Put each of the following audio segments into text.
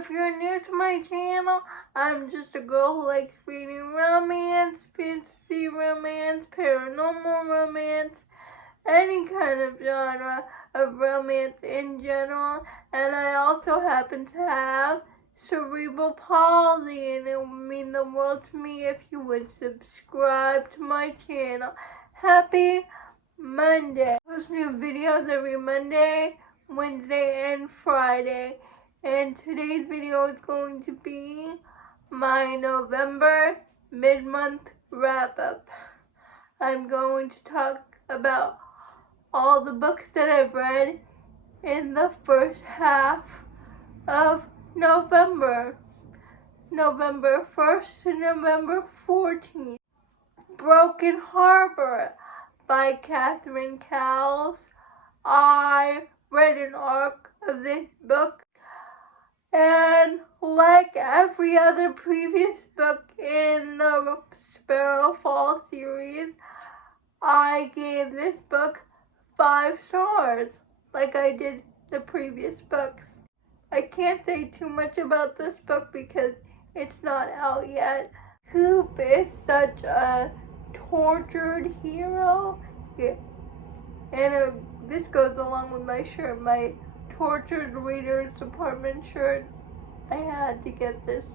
If you're new to my channel, I'm just a girl who likes reading romance, fantasy romance, paranormal romance, any kind of genre of romance in general, and I also happen to have cerebral palsy, and it would mean the world to me if you would subscribe to my channel. Happy Monday. I post new videos every Monday, Wednesday, and Friday, and today's video is going to be my November mid-month wrap-up. I'm going to talk about all the books that I've read in the first half of November 1st to November 14th. Broken Harbor by Catherine Cowles. I read an arc of this book, and like every other previous book in the Sparrow Fall series, I gave this book 5 stars, like I did the previous books. I can't say too much about this book because it's not out yet. Coop is such a tortured hero. Yeah. And this goes along with my shirt, my tortured reader's department shirt. I had to get this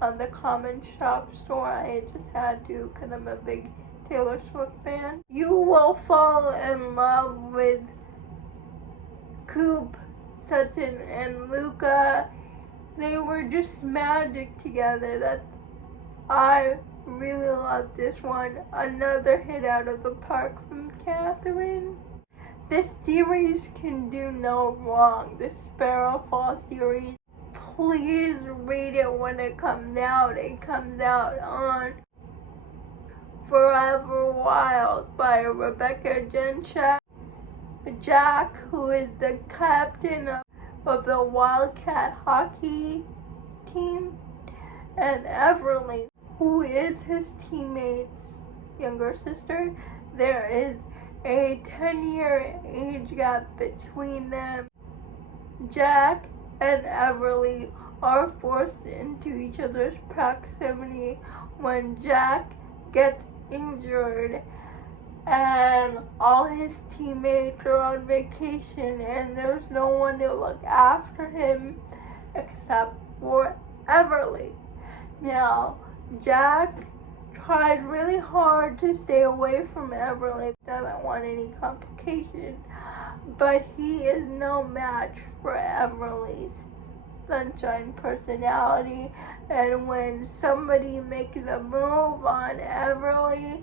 on the common shop store. I just had to because I'm a big Taylor Swift fan. You will fall in love with Coop, Sutton, and Luca. They were just magic together. I really love this one. Another hit out of the park from Catherine. This series can do no wrong. This Sparrow Fall series. Please read it when it comes out. It comes out on Forever Wild by Rebecca Genshak. Jack, who is the captain of the Wildcat hockey team, and Everly, who is his teammate's younger sister. There is a 10-year age gap between them. Jack and Everly are forced into each other's proximity when Jack gets injured and all his teammates are on vacation and there's no one to look after him except for Everly. Now, Jack tries really hard to stay away from Everly, doesn't want any complications, but he is no match for Everly's sunshine personality, and when somebody makes a move on Everly,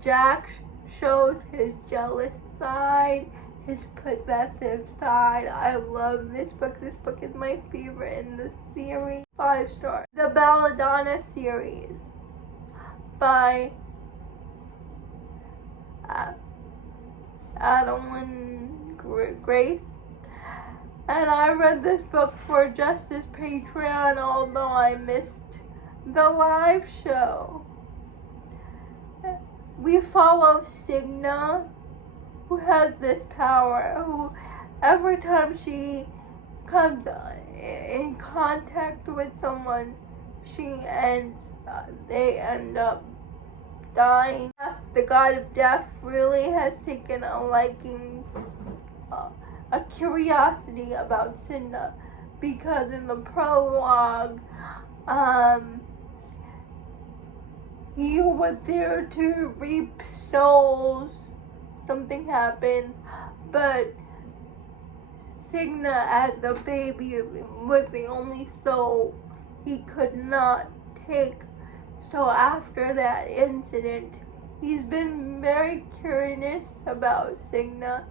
Jack shows his jealous side, his possessive side. I love this book. This book is my favorite in the series. 5 stars. The Belladonna series by Adeline Grace. And I read this book for Justice Patreon, although I missed the live show. We follow Signa, who has this power, who every time she comes in contact with someone, they end up dying. The god of death really has taken a liking, a curiosity about Signa, because in the prologue, he was there to reap souls. Something happened, but Signa, as the baby, was the only soul he could not take. So after that incident, he's been very curious about Signa.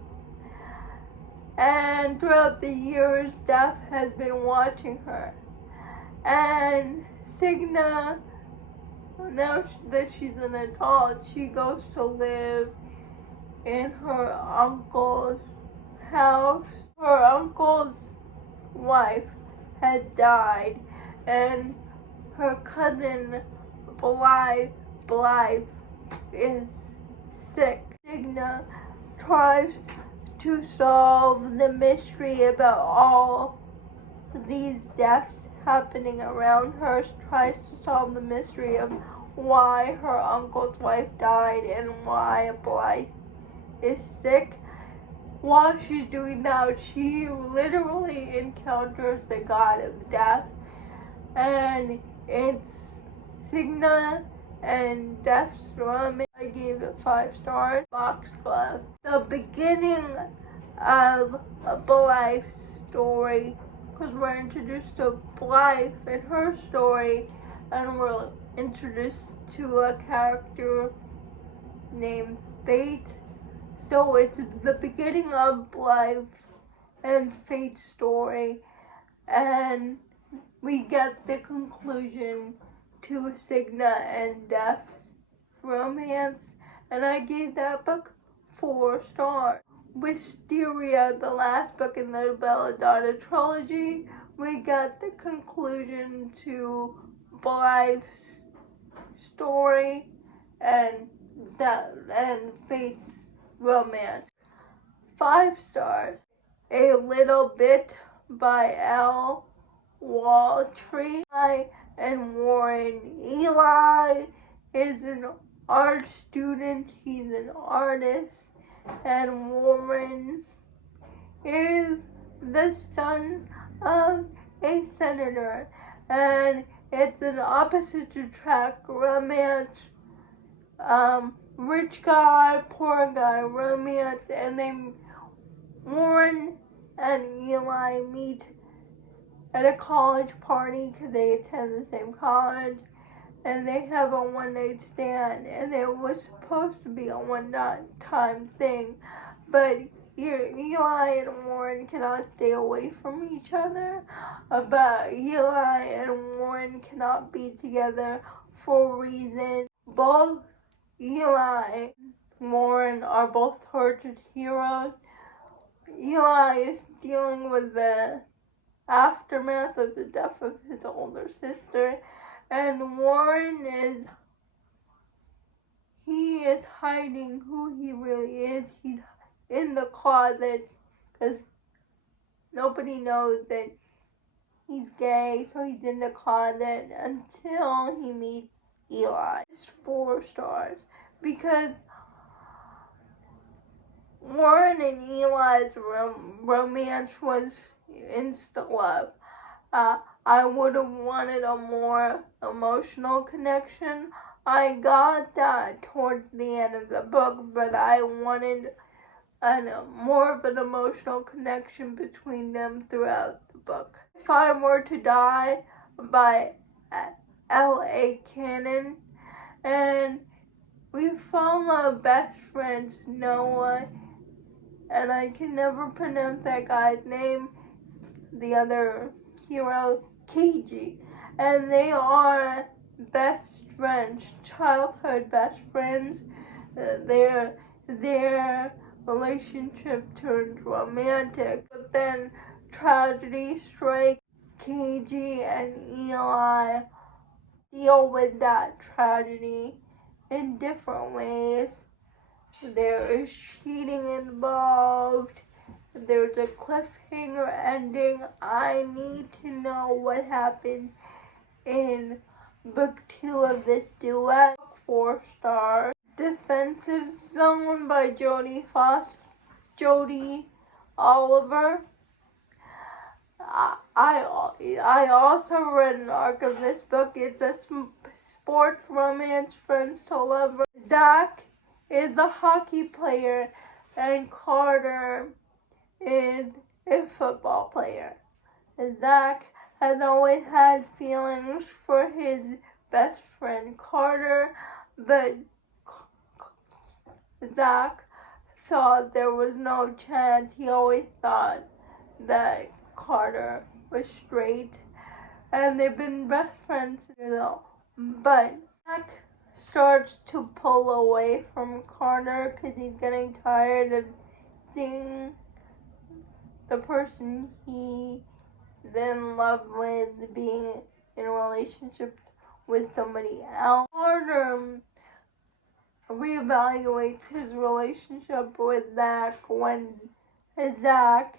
And throughout the years, Death has been watching her. And Signa, now that she's an adult, she goes to live in her uncle's house. Her uncle's wife had died, and her cousin Blythe is sick. Signa tries to solve the mystery about all these deaths happening around her, tries to solve the mystery of why her uncle's wife died and why Blythe is sick. While she's doing that, she literally encounters the god of death, and it's Cigna and Death's Romance. I gave it 5 stars. Box Club. The beginning of Blythe's story, because we're introduced to Blythe and her story, and we're introduced to a character named Fate. So it's the beginning of Blythe and Fate's story, and we get the conclusion to Cigna and Death's Romance, and I gave that book 4 stars. Wisteria, the last book in the Belladonna trilogy, we got the conclusion to Blythe's story and Fate's Romance. 5 stars. A Little Bit by L. Waltree and Warren. Eli is an art student. He's an artist. And Warren is the son of a senator. And it's an opposite attract romance. Rich guy, poor guy romance, and Warren and Eli meet at a college party because they attend the same college, and they have a one-night stand, and it was supposed to be a one-time thing, but Eli and Warren cannot stay away from each other, but Eli and Warren cannot be together for reasons. Both Eli and Warren are both tortured heroes. Eli is dealing with the aftermath of the death of his older sister, and Warren is hiding who he really is. He's in the closet because nobody knows that he's gay, so he's in the closet until he meets Eli. It's 4 stars because Warren and Eli's romance was insta love. I would have wanted a more emotional connection. I got that towards the end of the book, but I wanted more of an emotional connection between them throughout the book. If I Were to Die by L.A. Cannon, and we follow best friends Noah, and I can never pronounce that guy's name, the other hero, KG, and they are best friends, childhood best friends. Their relationship turns romantic, but then tragedy strikes. KG and Eli deal with that tragedy in different ways. There is cheating involved. There's a cliffhanger ending. I need to know what happened in book 2 of this duet. 4 stars. Defensive Zone by Jodie Oliver. I also read an arc of this book. It's a sports romance, friends to lovers. Zach is a hockey player and Carter is a football player. Zach has always had feelings for his best friend Carter, but Zach thought there was no chance. He always thought that Carter was straight, and they've been best friends, but Zach starts to pull away from Carter because he's getting tired of seeing the person he's in love with being in a relationship with somebody else. Carter reevaluates his relationship with Zach when Zach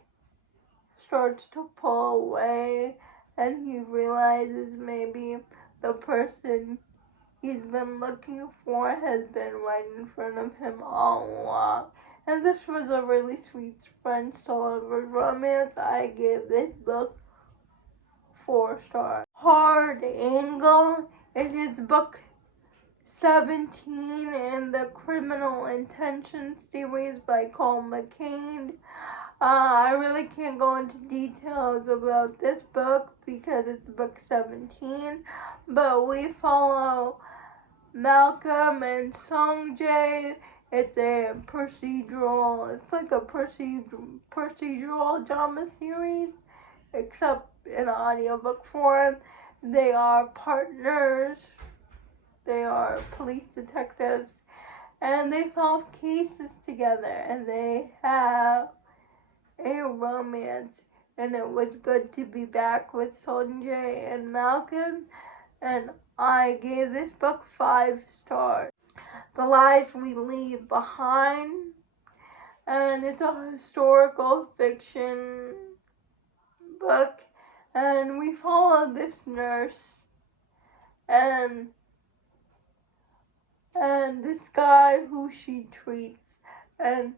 starts to pull away, and he realizes maybe the person he's been looking for has been right in front of him all along. And this was a really sweet French lovers romance. I gave this book 4 stars. Hard Angle. It is book 17 in the Criminal Intentions series by Cole McCain. I really can't go into details about this book because it's book 17, but we follow Malcolm and Songjae. It's a procedural, it's like a procedural drama series, except in audiobook form. They are partners, they are police detectives, and they solve cases together, and they have a romance. And it was good to be back with Songjae and Malcolm, and I gave this book 5 stars. The Lies We Leave Behind, and it's a historical fiction book, and we follow this nurse and this guy who she treats, and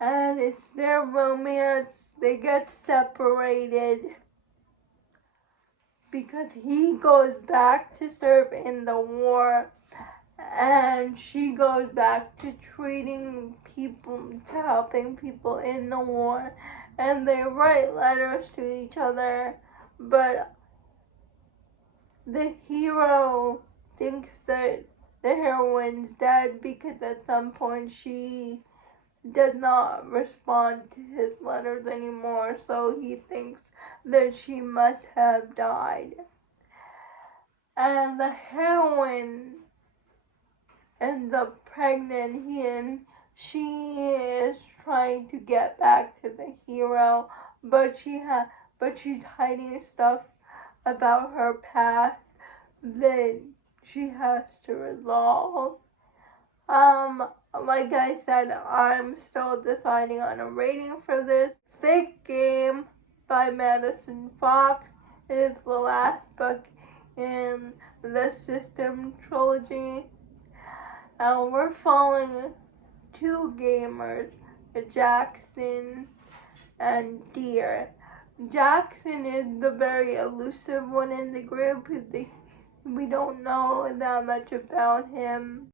it's their romance. They get separated because he goes back to serve in the war, and she goes back to treating people, to helping people in the war, and they write letters to each other, but the hero thinks that the heroine's dead because at some point she does not respond to his letters anymore, so he thinks that she must have died. And the heroine ends up pregnant, and she is trying to get back to the hero, but she's hiding stuff about her past that she has to resolve. Like I said, I'm still deciding on a rating for this. Fake Game by Madison Fox is the last book in the System trilogy. We're following 2 gamers, Jackson and Deer. Jackson is the very elusive one in the group. We don't know that much about him.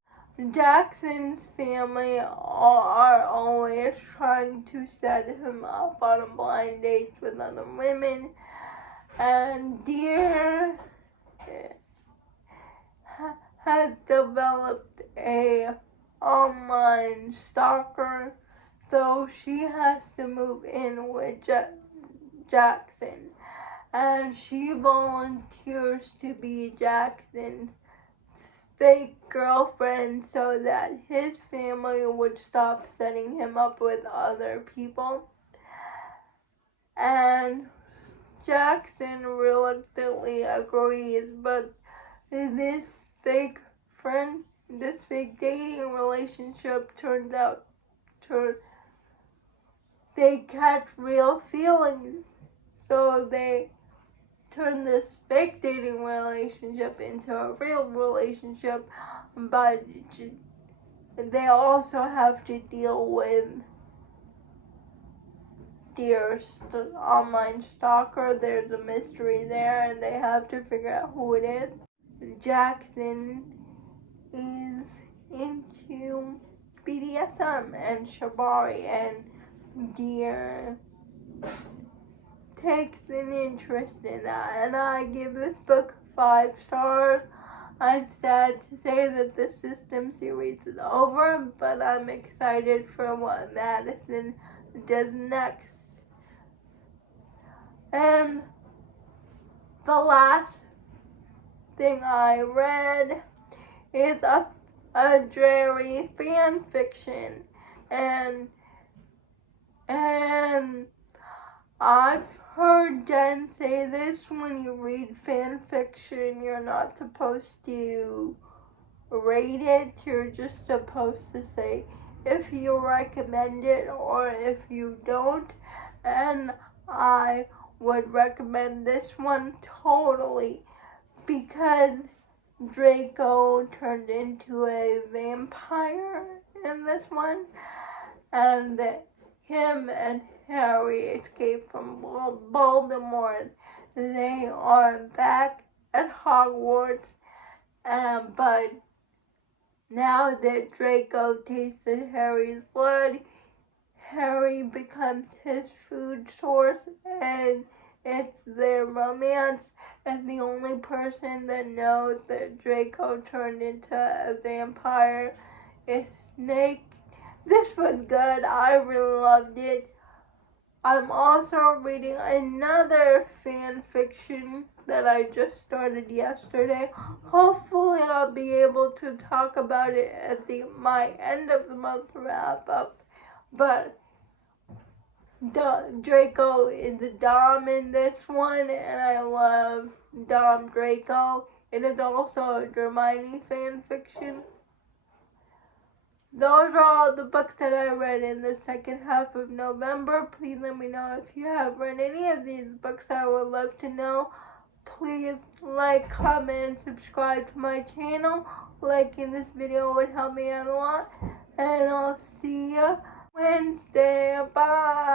Jackson's family are always trying to set him up on a blind date with other women, and Deer has developed a online stalker, so she has to move in with Jackson, and she volunteers to be Jackson's fake girlfriend so that his family would stop setting him up with other people. And Jackson reluctantly agrees, but this fake dating relationship turns out they catch real feelings, so they turn this fake dating relationship into a real relationship, but they also have to deal with Deer's online stalker. There's a mystery there, and they have to figure out who it is. Jackson is into BDSM and shibari, and Deer takes an interest in that, and I give this book 5 stars. I'm sad to say that the System series is over, but I'm excited for what Madison does next. And the last thing I read is a dreary fan fiction, and I've heard Jen say this: when you read fan fiction, you're not supposed to rate it, you're just supposed to say if you recommend it or if you don't. and I would recommend this one totally because Draco turned into a vampire in this one, and him and Harry escaped from Voldemort. They are back at Hogwarts, but now that Draco tasted Harry's blood, Harry becomes his food source, and it's their romance. And the only person that knows that Draco turned into a vampire is Snape. This was good. I really loved it. I'm also reading another fan fiction that I just started yesterday. Hopefully I'll be able to talk about it at my end of the month wrap up. But Draco is the Dom in this one, and I love Dom Draco. It is also a Hermione fan fiction. Those are all the books that I read in the second half of November. Please let me know if you have read any of these books. I would love to know. Please like, comment, and subscribe to my channel. Liking this video would help me out a lot. And I'll see you Wednesday. Bye.